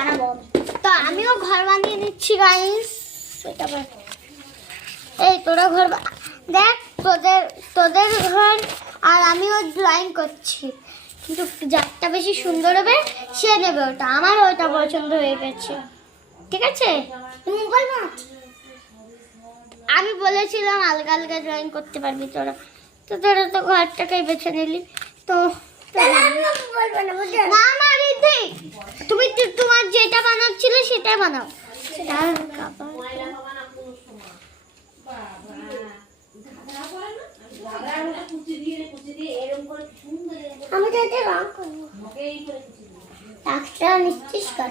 বানাবো। তো আমিও ঘর বানিয়ে নিচ্ছি গাইস। এই তোরা ঘর দেখ, তোদের ঘর আর আমিও ড্রয়িং করছি, কিন্তু যারটা বেশি সুন্দর হবে সে নেবে ওটা। আমার ওটা পছন্দ হয়ে গেছে, ঠিক আছে? তুমি বলবো না, আমি বলেছিলাম আলগা আলগা ড্রয়িং করতে পারবি তোরা, তো তোরা তো ঘরটাকেই বেছে নিলি। তো তুমি তোমার যেটা বানাচ্ছিলে সেটাই বানাও। আমি তো এটা রং করবো, টাকটা নিচ্ছিস কর।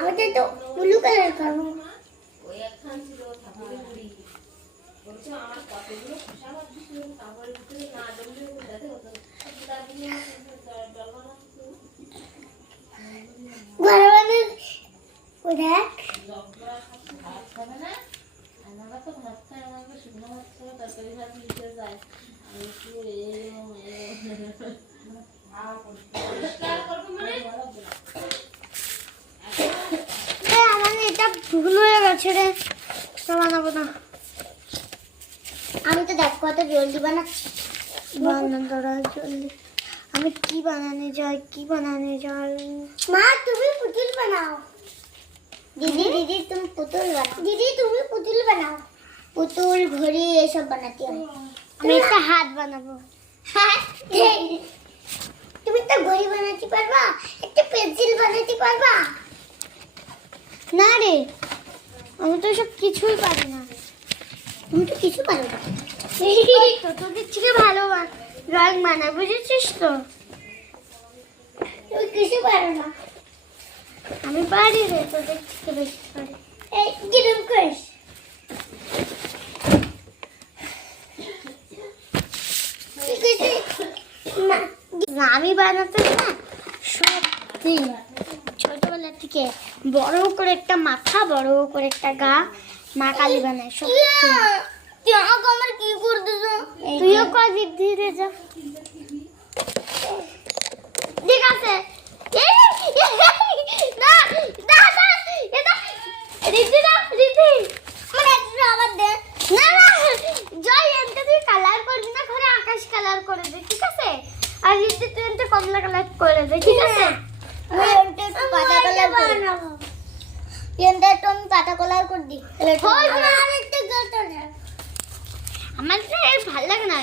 আমি তো এটা ব্লু কালার করবো। এটা ভুল হয়ে গেছে রে, বানাবো না। আমি তো দেখ কত জলদি বানাচ্ছি, জলদি। আমি কি বানানো যায়? মা তুমি পুতুল বানাও। দিদি তুমি পুতুল বানাও। তুমি পুতুল বানাও। পুতুল ঘড়ি এসব বানাতে হবে। আমি একটা হাত বানাবো। হ্যাঁ, তুমি তো ঘড়ি বানাতে পারবা, একটা পেন্সিল বানাতে পারবা না রে? আমি তো সব কিছুই পারি না। তুমি তো কিছু পারো না, তোদের থেকে ভালো ড্রয়িং বানায়, বুঝেছিস তো? তুই কিছু পারো না, আমি পারি রে, তোদের থেকে বেশি পারি। এই কিরম করিস? আমি বানাতে না সত্যি ছোটবেলা থেকে বড় করে একটা মাথা, বড় করে একটা গা, মা কালী বানায় সত্যি। আমার কি করতেছ? তুইও কর, ধীরে যা, ঠিক আছে? কালার করবি না, ঘরে আকাশ কালার করে দে, ঠিক আছে? আর রিদ্ধি তুই একটা কমলা কালার করে দে, ঠিক আছে? পাতা কালার বানাবো, পাতা কালার করে দি। আমার ভালো লাগে না।